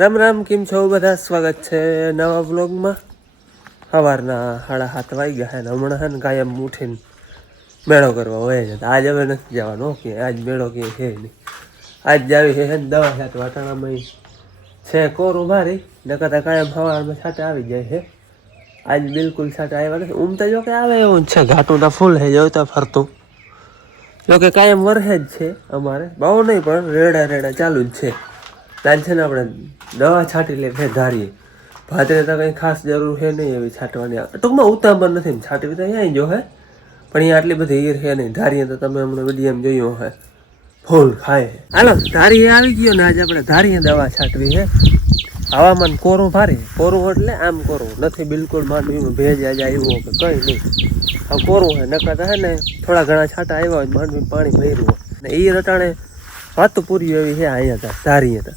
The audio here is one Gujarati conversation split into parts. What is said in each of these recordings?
રામ રામ, કેમ છો બધા? સ્વાગત છે નવા વ્લોગમાં. સવારના 7:30 વાગ્યા છે ને હમણાં છે ને કાયમ ઉઠીને મેળો કરવા હોય છે. આજ હવે નથી જવાનું કે આજ મેળો કે છે નહીં. આજ જાવી છે ને દવા છાંટ વાટાણામાં છે કોરું મારી નકર કાયમ સવારમાં છાંટે આવી જાય છે. આજ બિલકુલ છાંટે આવ્યા નથી. ઉમતા જો કે આવે એવું જ છે, ઘાટું તો ફૂલ છે જોતા ફરતું. જોકે કાયમ વરસે જ છે અમારે, બહુ નહીં પણ રેડા ચાલુ જ છે. તાજ છે ને આપણે દવા છાંટી લે છે ધારીએ. ભાદરે તો કંઈ ખાસ જરૂર છે નહીં એવી છાંટવાની. ટૂંકમાં ઉતાવળ નથી છાંટવી તો અહીંયા જો હે, પણ અહીંયા આટલી બધી ઈર છે નહીં. ધારીએ તો તમે હમણાં વિડીયો જોયો હે ફૂલ ખાય. હાલો ધારીએ આવી ગયો ને આજે આપણે ધારીએ દવા છાંટવી છે. હવામાન કોરું ભારે, કોરું એટલે આમ કોરું નથી બિલકુલ માંડવીમાં ભેજ આજે આવ્યો કે કંઈ નહીં. હવે કોરું છે નકર હે ને થોડા ઘણા છાંટા આવ્યા હોય માંડવી પાણી ભર્યું હોય ને એ રટાણે વાત પૂરી એવી છે અહીંયા ધારીએ તો.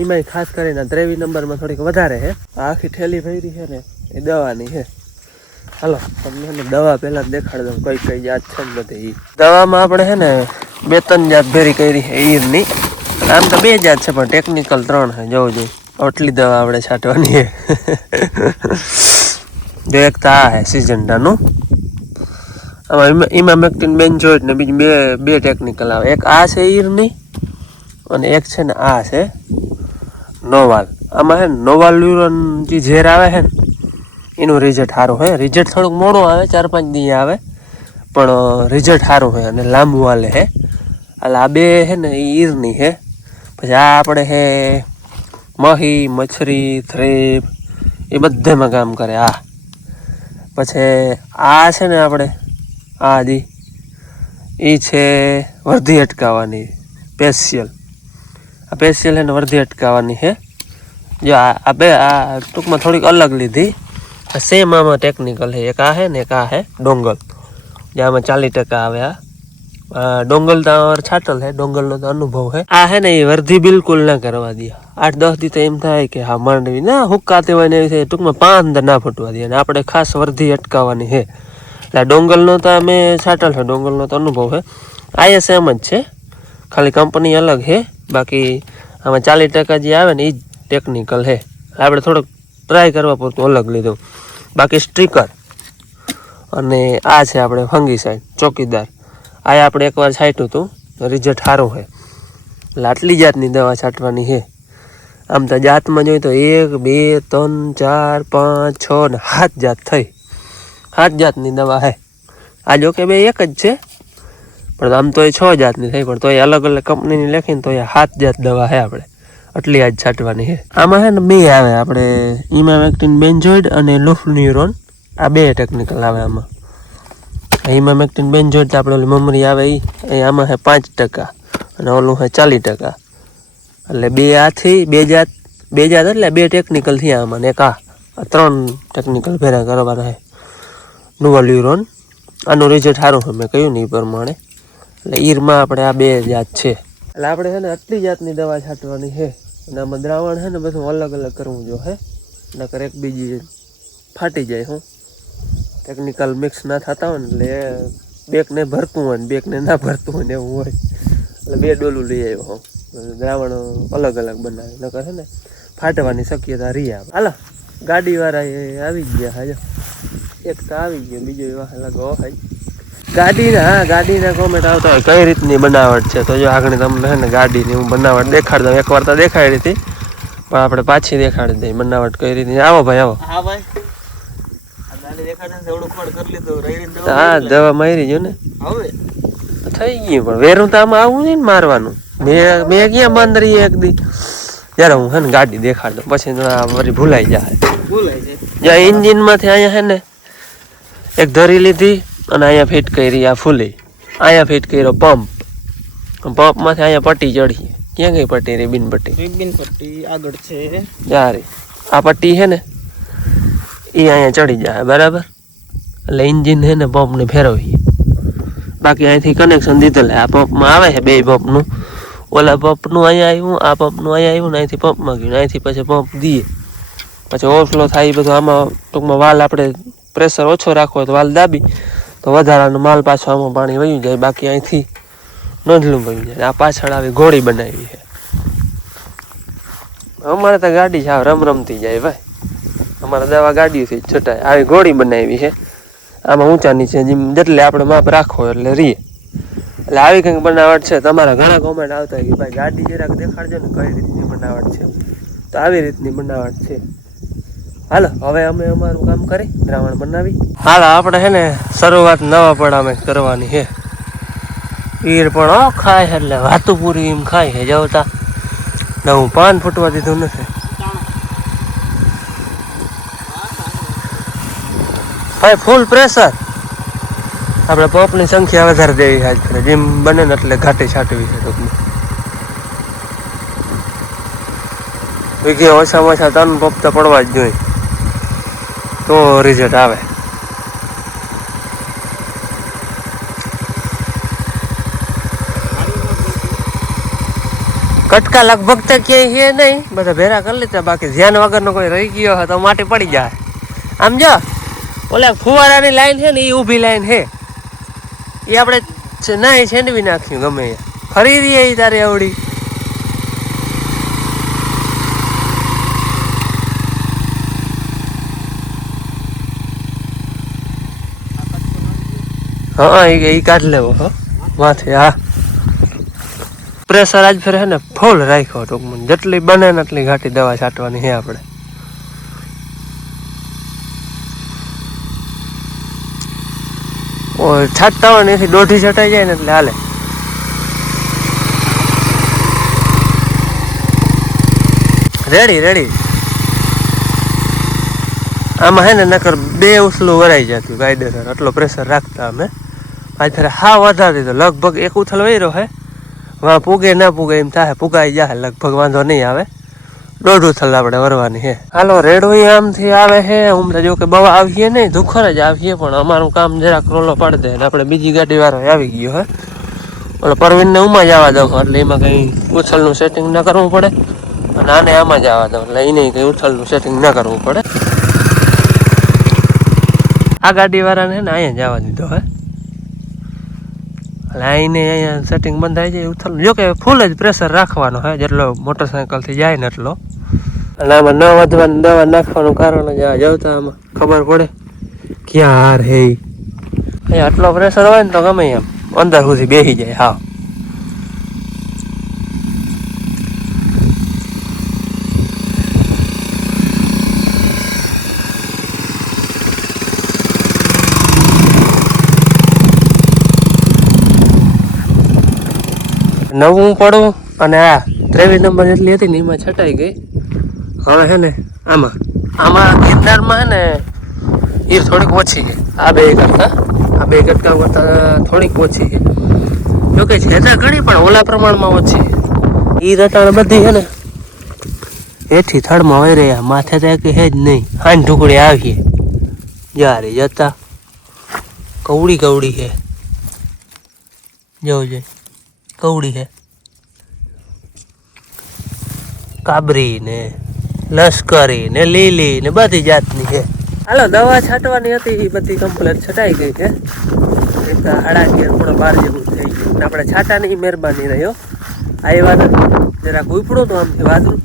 એમાં ખાસ કરીને 23 નંબરમાં થોડીક વધારે છે. આખી ઠેલી ભરી છે ને એ દવાની છે. હાલો તમને દવા પહેલાં જ દેખાડી દઉં કઈ કઈ જાત છે ને બધી. દવામાં આપણે છે ને 2-3 જાત ભેરી કરી છે ઈરની. આમ તો 2 જાત છે પણ ટેકનિકલ 3 છે. જોવું જોઈએ આટલી દવા આપણે છાંટવાની છે. જો એક તો આ છે સિજન્ટાનું, આમાં ઇમામેક્ટિન બેન્ઝોઇટ ને બીજી બે ટેકનિકલ આવે. એક આ છે ઈરની અને એક છે ને આ છે નોવાલ. આમાં છે ને નોવાલ લ્યુરોન જે ઝેર આવે છે ને એનું રિઝલ્ટ સારું હોય. રિઝલ્ટ થોડુંક મોડું આવે, 4-5 દી આવે, પણ રિઝલ્ટ સારું હોય અને લાંબુ હાલે છે. એટલે આ બે છે ને એ ઈરની છે. પછી આ આપણે છે મહી, મચ્છરી, થ્રેપ એ બધામાં કામ કરે આ. પછી આ છે ને આપણે આ દી એ છે વર્ધી અટકાવવાની સ્પેશિયલ. આ સ્પેશિયલ એને વર્ધી અટકાવવાની છે. જો આ બે આ ટૂંકમાં થોડીક અલગ લીધી. સેમ આમાં ટેકનિકલ છે. એક આ છે ને એક આ છે ડોંગલ, જે આમાં 40% આવે. આ ડોંગલ તો છાટલ છે, ડોંગલનો તો અનુભવ છે. આ છે ને એ વર્ધી બિલકુલ ના કરવા દે. 8-10 દી તો એમ થાય કે હા માંડવી ના હુકાતી હોય ને એવી થાય, ટૂંકમાં પાન અંદર ના ફૂટવા દે. અને આપણે ખાસ વર્ધી અટકાવવાની છે. એટલે ડોંગલનો તો અમે છાટલ છે, ડોંગલનો તો અનુભવ છે. આ સેમ જ છે, ખાલી કંપની અલગ છે. બાકી આમાં 40% જે આવે ને એ જ ટેકનિકલ છે. આપણે થોડોક ટ્રાય કરવા પૂરતું અલગ લીધું. બાકી સ્ટ્રીકર અને આ છે આપણે ફંગીસાઇડ ચોકીદાર. આ આપણે એકવાર છાંટ્યું હતું, રિઝલ્ટ સારું છે. એટલે આટલી જાતની દવા છાંટવાની છે. આમ તો જાતમાં જોઈએ તો 1, 2, 3, 4, 5, 6 ને 7 જાત થઈ. 7 જાતની દવા છે. આ જો કે બે એક જ છે, પણ આમ તો એ 6 જાતની થઈ, પણ તો એ અલગ અલગ કંપનીની લખીને તો એ 7 જાત દવા છે આપણે આટલી આજ છાંટવાની છે. આમાં છે ને 2 આવે આપણે ઇમામેક્ટિન બેન્ઝોઇડ અને લુફન્યુરોન. આ 2 ટેકનિકલ આવે આમાં. ઇમામેક્ટિન બેન્ઝોઇડ આપણે ઓલી મમરી આવે એ આમાં છે 5% અને ઓલું છે 40%. એટલે 2 આથી 2 જાત એટલે 2 ટેકનિકલ થયા આમાં. એક આ 3 ટેકનિકલ ભેરા કરવાના છે. નુવાલ્યુરોન આનું રિઝલ્ટ સારું છે મેં કહ્યું ને એ પ્રમાણે. એટલે ઈરમાં આપણે આ 2 જાત છે. એટલે આપણે છે ને આટલી જાતની દવા છાંટવાની છે. અને આમાં દ્રાવણ છે ને બધું અલગ અલગ કરવું જો હે, નકર એક બીજી ફાટી જાય. હું ટેકનિકલ મિક્સ ના થતા હોય ને એટલે બેકને ભરતું હોય ને બેકને ના ભરતું હોય ને એવું હોય. એટલે 2 ડોલું લઈ આવ્યો હું, દ્રાવણ અલગ અલગ બનાવે, નકર છે ને ફાટવાની શક્યતા રહી આવે. હાલો ગાડીવાળા એ આવી ગયા. હાજો એક તો આવી ગયો, બીજો એવા લગાવો હોય ગાડીના કોમેન્ટ આવતા હોય કઈ રીતની બનાવટ છે. તો જો આગળ તમને છે ને ગાડીની હું બનાવટ દેખાડી દઉં. એકવાર તો દેખાડી હતી, પણ આપણે પાછી દેખાડી દઈએ બનાવટ કઈ રીતની. આવો ભાઈ આવો. હા દવા મારી જો ને થઈ ગયું, પણ વેરું તો આમાં આવું નહીં ને મારવાનું. મેં ક્યાં બંધ રહી એક દી. જયારે હું છે ને ગાડી દેખાડી દઉં પછી વળી ભૂલાઈ જાય. જ્યાં એન્જિનમાંથી અહીંયા છે ને એક ધરી લીધી અને અહીંયા ફિટ કરી. આ ફૂલી અહીંયા ફિટ કર્યો પંપ. પંપમાંથી અહીંયા પટ્ટી ચડી. ક્યાં ગઈ પટ્ટી? રિબિન પટ્ટી આગળ છે યાર. આ પટ્ટી છે ને એ અહીંયા ચડી જાય બરાબર. એટલે એન્જિન છે ને પંપને ફેરવીએ. બાકી અહીંથી કનેક્શન દીધેલ આ પંપમાં આવે છે 2 પંપનું. ઓલા પંપનું અહીંયા આવ્યું, આ પંપનું અહીંયા આવ્યું ને અહીંથી પંપમાં ગયું. અહીંથી પછી પંપ દઈએ, પછી ઓવરફ્લો થાય એ બધું. આમાં ટૂંકમાં વાલ આપણે પ્રેશર ઓછો રાખવો હોય તો વાલ દાબી તો વધારાનો માલ પાછો આમાં પાણી વયું જાય. બાકી અહીંથી નોંધલું વયું જાય. આ પાછળ આવી ઘોડી બનાવી છે. અમારે તો ગાડી છે રમરમતી જાય ભાઈ. અમારે દવા ગાડીઓથી જ છટાય. આવી ઘોડી બનાવી છે આમાં ઊંચા નીચે જેટલે આપણે માપ રાખો એટલે રીએ. એટલે આવી કંઈક બનાવટ છે. તમારા ઘણા કોમેન્ટ આવતા હોય કે ભાઈ ગાડી જરાક દેખાડજો ને કઈ રીતની બનાવટ છે. તો આવી રીતની બનાવટ છે. હાલો હવે અમે અમારું કામ કરી દ્રાવણ બનાવી. હાલો આપણે છે ને શરૂઆત નવા પડામાં કરવાની છે. ઈર પણ ખાય છે એટલે વાતું પૂરી એમ ખાય છે જવતા. નવું પાન ફૂટવા દીધું નથી. ભાઈ ફૂલ પ્રેશર. આપણે પંપની સંખ્યા વધારે દેવી આજ કરે જેમ બને ને એટલે ઘાટી છાંટવી છે ટૂંકમાં. વીઘે ઓછામાં ઓછા 3 પંપ તો પડવા જ જોઈએ તો રિઝલ્ટ આવે. કટકા લગભગ તો ક્યાંય છે નહીં, બધા ભેરા કરી લીધા. બાકી ધ્યાન વગરનો કોઈ રહી ગયો હોય તો માટી પડી જાય. આમ જો ઓલા ફુવારાની લાઈન છે ને એ ઊભી લાઈન છે એ આપણે ના છેંડવી નાખ્યું ગમે એ ફરી રહીએ એ તારે આવડી. હા એ કાઢ લેવો હો માથે. હા પ્રેશર આજ ફેર હે ને ફૂલ રાખ્યો ટૂંકમાં. જેટલી બને ને એટલી ઘાટી દવા છાંટવાની છે આપણે. છાંટતા હોય ને એથી દોઢી છટાઈ જાય ને એટલે હાલે. Ready ready. આમાં હે ને નકર 2 ઉથલું વરાઈ જતું કાયદેસર. આટલો પ્રેશર રાખતા અમે. આજ ફેર હા વધારે દીધો. લગભગ 1 ઉથલ વહી હે. વાં પૂગે ના પૂગે એમ થાય. પુગાઈ જાય લગભગ, વાંધો નહીં આવે. 1.5 ઉથલ આપણે વરવાની છે. હાલો રેડું આમથી આવે છે. ઉમરે જો કે બવા આવીએ નહીં, દુખર જ આવીએ. પણ અમારું કામ જરાક રોલો પાડી દે. આપણે બીજી ગાડી વાળો આવી ગયો હે. ઓલો પરવીનને ઉમાં જ આવવા દઉં એટલે એમાં કંઈ ઉથલનું સેટિંગ ના કરવું પડે. અને આને આમાં જ આવવા દઉં એટલે એને કંઈ ઉથલનું સેટિંગ ના કરવું પડે. આ ગાડી વાળાને છે ને અહીંયા જ આવવા દીધો હે. એટલે આઈને અહીંયા સેટિંગ બંધાઈ જાય ઉથલનું. જો કે ફૂલ જ પ્રેશર રાખવાનો હોય જેટલો મોટરસાઇકલથી જાય ને એટલો. અને આમાં ન વધવાનું દવા નાખવાનું કારણ જ આ જવતા આમાં ખબર પડે ક્યાં હાર હે. અહીંયા આટલો પ્રેશર હોય ને તો ગમે એમ અંદર સુધી બેસી જાય. હા નવું પડવું અને આ 23 નંબર જેટલી હતી ને એમાં છટાઈ ગઈ. હવે હે ને આમાં ગિરનારમાં હે ને ઈર થોડીક ઓછી ગઈ. આ બે ગટકા કરતા થોડીક ઓછી છે. જોકે છે તો ઘણી પણ ઓલા પ્રમાણમાં ઓછી. ઈર અટાણે બધી છે ને હેઠી થડમાં વહી રહ્યા. માથે તો કે હે જ નહીં. હાન ઢુકડી આવીએ જારે જતા કવડી છે. જવું જોઈએ કવડી છે. કાબરી ને લશ્કરી ને લીલી ને બધી જાતની છે. હાલો દવા છાંટવાની હતી એ બધી કમ્પ્લેટ છટાઈ ગઈ છે. 11:30 પૂરા 12 જેવું થઈ ગયું. આપણે છાંટાની મહેરબાની રહ્યો. આવ્યા નથી જરાક ઉપડો તો આમથી વાદળું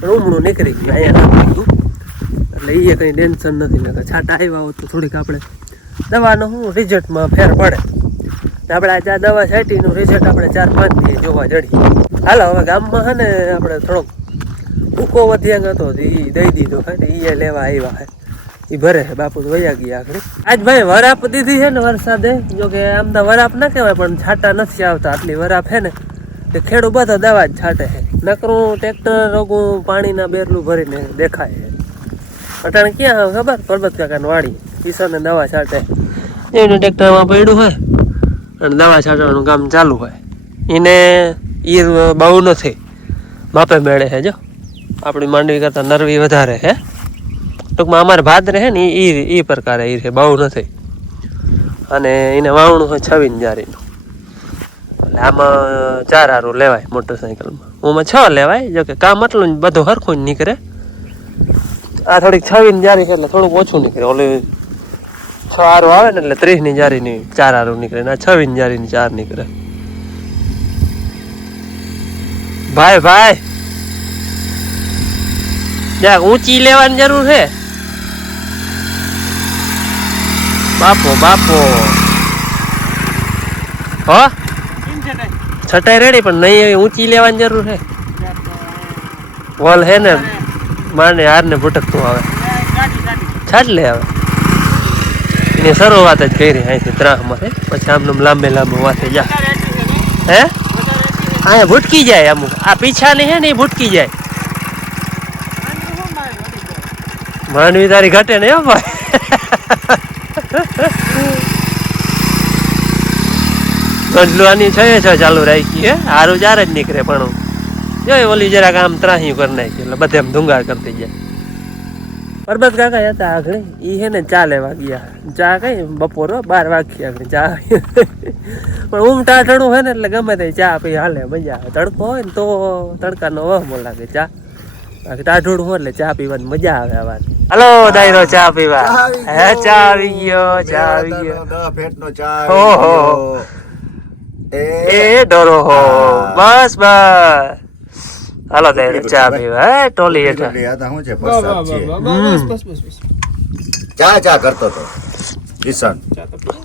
પણ ઉમણું નીકળી ગયું. અહીંયા નાખી ગયું એટલે એ કંઈ ટેન્શન નથી. નકર છાંટા આવ્યા હોત તો થોડીક આપણે દવાનો શું રિઝલ્ટમાં ફેર પડે. આપણે આ દવા છાંટીનું રિઝલ્ટ આપણે 4-5 દી જોવા જડી. હાલો હવે ગામમાં છે ને આપણે થોડોક ભૂકો વધ્યા હતો એ દઈ દીધો હે. એ લેવા આવ્યા હે. એ ભરે છે બાપુ તો વયા ગયા આગળ. આજ ભાઈ વરાપ દીધી છે ને વરસાદે. જો કે આમ તો વરાપ ના કહેવાય પણ છાંટા નથી આવતા. આટલી વરાપ છે ને તે ખેડૂત બધા દવા જ છાંટે છે. નકરું ટ્રેક્ટર રોગું પાણીના બેરલું ભરીને દેખાય છે. અટાણે ક્યાં ખબર પરબત કાકાની વાડી કિશોરને દવા છાંટે. એનું ટ્રેક્ટરમાં પડ્યું હોય અને દવા છાંટવાનું કામ ચાલુ હોય. એને ઈર બહુ નથી માપે મેળે છે. જો આપણી માંડવી કરતાં નરવી વધારે છે. ટૂંકમાં અમારે ભાદરે છે ને એ પ્રકારે ઈર છે, બહુ નથી. અને એને વાવણું હોય 26 જારીનું. એટલે આમાં 4 હારું લેવાય મોટરસાઇકલમાં. ઓમાં 6 લેવાય. જો કે કામ એટલું જ બધું સરખું જ નીકળે. આ થોડીક 26 જારી છે એટલે થોડુંક ઓછું નીકળે. ઓલી 6 હારું આવે ને એટલે 30ની જારીની 4 હારું નીકળે ને 26 જારીની 4 નીકળે. ભાઈ જરાક ઊંચી લેવાની જરૂર છે બાપો બાપો હો છટાઈ રેડી પણ નહીં ઊંચી લેવાની જરૂર છે વોલ હે ને માને હાર ને ભટકતું આવે છાટ લે આવે એની શરૂઆત જ કરી અહીંથી ત્રાહમાં પછી આમ લાંબે લાંબે વાતે જા હે અહીંયા ભૂટકી જાય અમુક આ પીછાની હે ને એ ભૂટકી જાય માંડવી તારી ઘટે ને હો ભાઈ ગઢલું આની છે ચાલુ રાખી હે હારું ચાર જ નીકળે પણ જોઈ ઓલી જરાક આમ ત્રાહી કરી નાખી એટલે બધે આમ ધુંગાર કરતી જાય પરબત કાકા હતા આગળ એ હે ને ચા લેવા ગયા ચા કઈ બપોર 12 વાગ્યા આગળ ચા પણ ઊંઘ ટાઢણું હોય ને એટલે ગમે તે ચા પી હાલે મજા આવે તડકો હોય ને તો તડકાનો વહમો લાગે ચા બાકી ટાઢોડું હોય એટલે ચા પીવાની મજા આવે આ વાત હલો દાયરો ચા પીવા હે ચા આવી ગયો ઓહો એ ડરો હો બસ હાલો દાયરો ચા પીવા હે ટોલી હેઠા ચા કરતો તો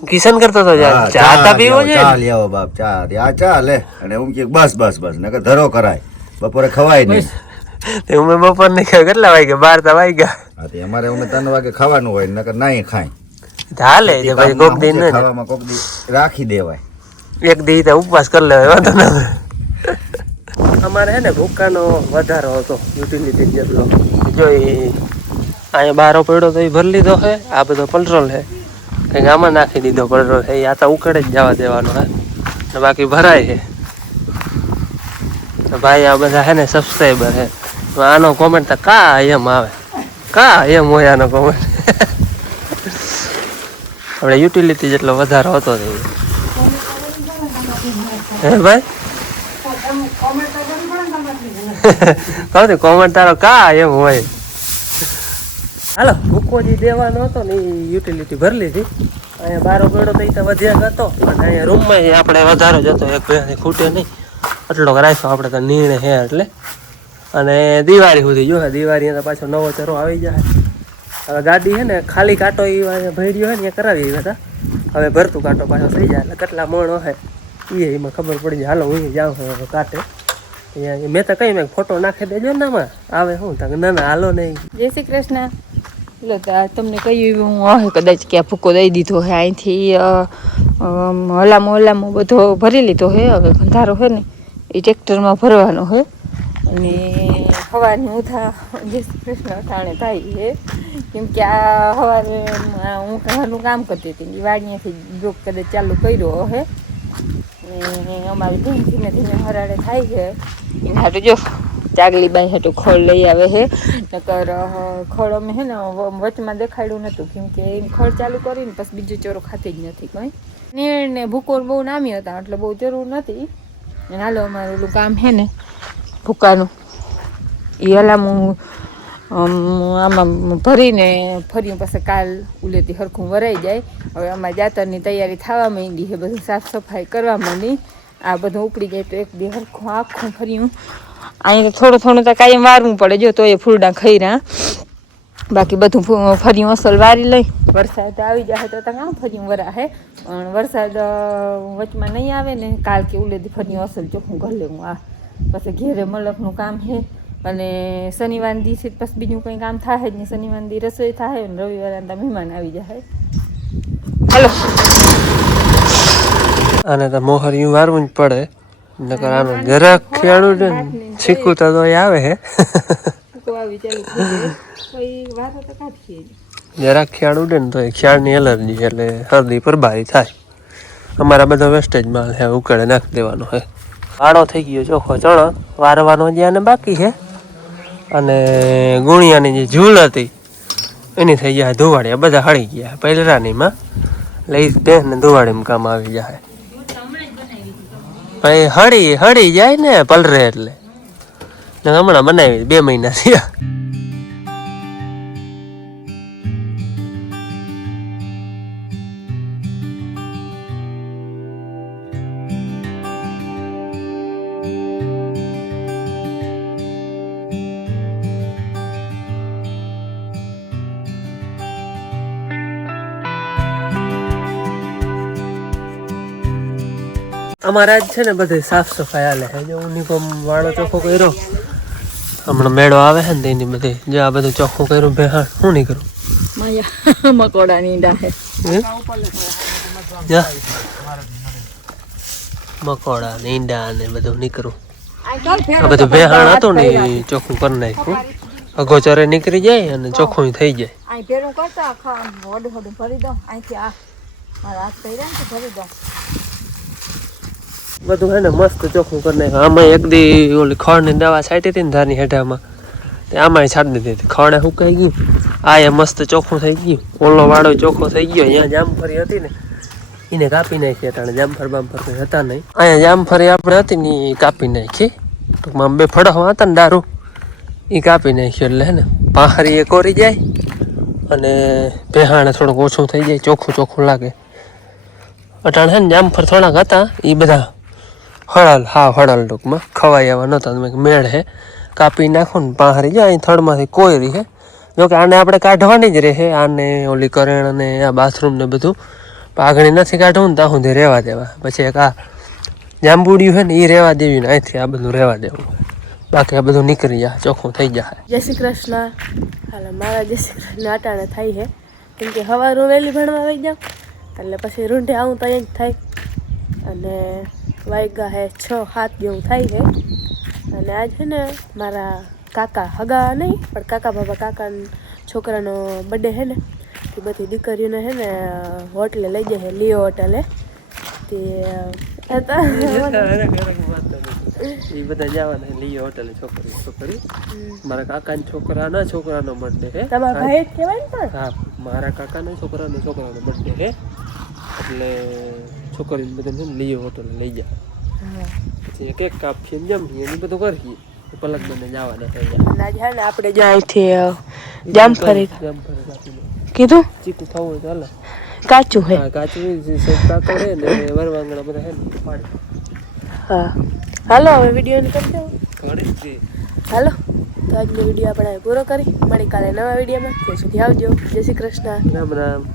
કિશન કરતો તો ચા તા પીવો છે ચા લેવો બાપ ચા આ ચા લે અને હું કે બસ નકર ધરો કરાય બપોરે ખવાય નહીં તે અમે બપોર ને કેટલા વાગ્યા 12 વાગ્યા હા તે અમારે અમે 3 વાગે ખાવાનું હોય નકર નહીં ખાય હાલે જે ભાઈ કોક દિન ને ખાવામાં કોક દી રાખી દેવાય એક દી તો ઉપવાસ કરી લેવાય વાંધો ના અમારે હે ને ભૂકાનો વધારો હતો યુટિલિટી જેટલો જો અહીંયા બારો પડ્યો તો એ ભરી લીધો છે આ બધો પેટ્રોલ છે કંઈક આમાં નાખી દીધો પેટ્રોલ છે આ તો ઉકળે જ જવા દેવાનો હે ને બાકી ભરાય છે તો ભાઈ આ બધા હે ને સબસ્ક્રાઈબર છે આનો કોમેન્ટ તો કા એમ આવે કા એમ હોય આનો કોમેન્ટ આપણે યુટિલિટી જેટલો વધારો હતો હે ભાઈ કહું કોમેન્ટ તારો કા એમ હોય હાલો ભૂકો જે દેવાનો હતો ને એ યુટિલિટી ભરી લીધી અહીંયા બારો ગળો તો એ તો વધ્યા હતો અને અહીંયા રૂમમાં આપણે વધારો જ હતો એક બે ખૂટે નહીં એટલો રાખ્યો આપણે તો નિર્ણય હે એટલે અને દિવાળી સુધી જો દિવાળી તો પાછો નવો ચરો આવી જાય હવે ગાડી છે ને ખાલી કાંટો એ ભેડ્યો હોય ને એ કરાવી આવ્યા હતા હવે ભરતું કાંટો પાછો થઈ જાય એટલે કેટલા મણ હોય એ એમાં ખબર પડી જાય હાલો હું જાઉં કાંટે અહીંયા મેં તો કઈ મેં ફોટો નાખી દેજો ને આમાં આવે શું ના ના હાલો નહીં જય શ્રી કૃષ્ણ એટલે તમને કહ્યું હું હવે કદાચ ક્યાં ભૂકો દઈ દીધો હે અહીંથી હલામો બધો ભરી લીધો હે હવે ગંધારો છે ને એ ટ્રેક્ટરમાં ભરવાનો હોય અને સવારની ઉઠા જય શ્રી કૃષ્ણ અટાણે થાય છે કેમ કે આ સવારે હું ઘરનું કામ કરતી હતી વાડીયાથી જો કદાચ ચાલુ કર્યો હે અને અમારી બેન ધીમે ધીમે હરાડે થાય છે એને હાટું જો ચાગલી બાઈ હાટું ખોળ લઈ આવે છે નકર ખોળ અમે છે ને વચમાં દેખાડ્યું નહોતું કેમ કે એને ખોળ ચાલુ કરીને પછી બીજો ચોરો ખાતી જ નથી કંઈ નીણ ને ભૂકોર બહુ નામી હતા એટલે બહુ જરૂર નથી અને હાલો અમારું ઓલું કામ છે ને ભૂકાનું એ હલામું આમાં ભરીને ફર્યું પછી કાલ ઉલેથી હરખું વરાઈ જાય હવે અમારી જાતરની તૈયારી થવા માંડી છે બધું સાફ સફાઈ કરવા માંડી આ બધું ઉપડી જાય તો એક દી હરખું આખું ફર્યું અહીંયા થોડું થોડું તો કાંઈ વારવું પડે જો તો એ ફૂલડા ખઈરા બાકી બધું ફર્યું અસલ વારી લઈ વરસાદ આવી જાય તો કામ ફર્યું વરાહે પણ વરસાદ વચમાં નહીં આવે ને કાલ કે ઉલેથી ફર્યું અસલ ચોખ્ખું ઘર લેવું આ પછી ઘેરે મલકનું કામ છે અને શનિવાર દિવસે પછી બીજું કંઈ કામ થાય જ નહીં શનિવાર દી રસોઈ થાય ને રવિવારે મહેમાન આવી જાય હાલો આને તો મોહરિયું વારવું જ પડે નકર આનું જરાક ખેડું છે ને શીખવું તો આવે હે જરાક ખ્યાળ ઉડે ને તો એ ખ્યાળની એલર્જી એટલે શરદી પરબારી થાય અમારા બધા વેસ્ટેજ માલ હે ઉકળે નાખી દેવાનો હે આડો થઈ ગયો ચોખ્ખો ચણો વારવાનો જ્યાં બાકી છે અને ગુણિયાની જે ઝૂલ હતી એની થઈ જાય ધોવાડિયા બધા હળી ગયા પહેલાનીમાં લઈ બેન ધોવાડીમાં કામ આવી જાય ભાઈ હળી જાય ને પલરે એટલે હમણાં બનાવી 2 મહિના થયા અમારે આજ છે ને બધે સાફ સફાઈ હાલે છે. જો યુનિફોર્મ વાળો ચોખ્ખો કર્યો. હમણાં મેળો આવે છે ને તેની બધે જો આ બધું ચોખ્ખું કર્યું બેહાણ શું નહીં કરું માયા મકોડા નીંડા હે જા મકોડા ને ઈંડા ને બધું નીકળું. આ બધું બેહાણ હતું ને ઈ ચોખ્ખું કરી નાખ્યું. અગોચરે નીકળી જાય અને ચોખ્ખું થઈ જાય. અહીં ભેરું કરતા આખા હોડું હોડું ભરી દો અહીંથી આ મારા હાથ કર્યા ને ભરી દો બધું હે ને મસ્ત ચોખ્ખું કરી નાખ્યું. આમાં એક દી ઓલી ખડની દવા છાંટી હતી ને ધારની હેઠામાં તે આમાંય છાંટી દીધી હતી. ખડે સુકાઈ ગયું. આ એ મસ્ત ચોખ્ખું થઈ ગયું. ઓલો વાળો ચોખ્ખો થઈ ગયો. અહીંયા જામફળી હતી ને એને કાપી નાખી અટાણે. જામફળ બામફળ કંઈ હતા નહીં. અહીંયા જામફળી આપણે હતી ને એ કાપી નાખી. ટૂંકમાં બે ફળવા હતા ને દારૂ એ કાપી નાખ્યું એટલે હે ને પાહરી એ કોરી જાય અને બેહાણે થોડુંક ઓછું થઈ જાય. ચોખ્ખું ચોખ્ખું લાગે. અટાણે હે ને જામફળ થોડાક હતા એ બધા હળલ ટૂંકમાં ખવાઈ એવા નહોતા. તમે મેળ હે કાપી નાખો ને પાહરી જાય અહીં થડમાંથી કોઈ રહી હે. જોકે આને આપણે કાઢવાની જ રહે. આને ઓલી કરેણ અને આ બાથરૂમ ને બધું આગળ નથી કાઢવું ને ત્યાં સુધી રહેવા દેવા. પછી એક આ જાંબુડિયું છે ને એ રહેવા દેવી ને અહીંથી આ બધું રહેવા દેવું. બાકી આ બધું નીકળી જાય ચોખ્ખું થઈ જાય. જય શ્રી કૃષ્ણ. હાલો મારા જય શ્રી કૃષ્ણ અટાણે થાય છે કેમ કે સવારે વહેલી ભણવા આવી જાઉં એટલે પછી રૂંઢે આવું તો જ થાય અને વાગ્યા હે 6-7 જેવું થાય છે. અને આજ છે ને મારા કાકા હગા નહીં પણ કાકા બાબા કાકાના છોકરાનો બર્થડે છે ને તે બધી દીકરીઓને છે ને હોટલે લઈ જાય લિયો હોટલે તે હતા એ બધા જવાના લીએ હોટલે છોકરી મારા કાકાના છોકરાનો બર્થડે છે. તમારા ભાઈ જ કહેવાય ને પણ હા મારા કાકાના છોકરાનો બર્થડે છે એટલે છોકરીને બધાને લીએ હોટલે લઈ જાય. પછી કેક કાપીએ ને જમીએ એનું બધું કરીએ. પલક મને જવાના થઈ જાય. અને આજે ને આપણે જ્યાં અહીંથી જામફળી કીધું ચીકુ ખાવું હોય તો હાલે. કાચું હે હા કાચું કાકો હે ને વરવાંગણા બધા હે ને પાડી. હા હાલો હવે વિડીયોને કરી દઉં. ઘણી જ હાલો તો આજનો વિડીયો આપણે પૂરો કરી મળી કાલે નવા વિડીયોમાં. ત્યાં સુધી આવજો. જય શ્રી કૃષ્ણ. રામ રામ.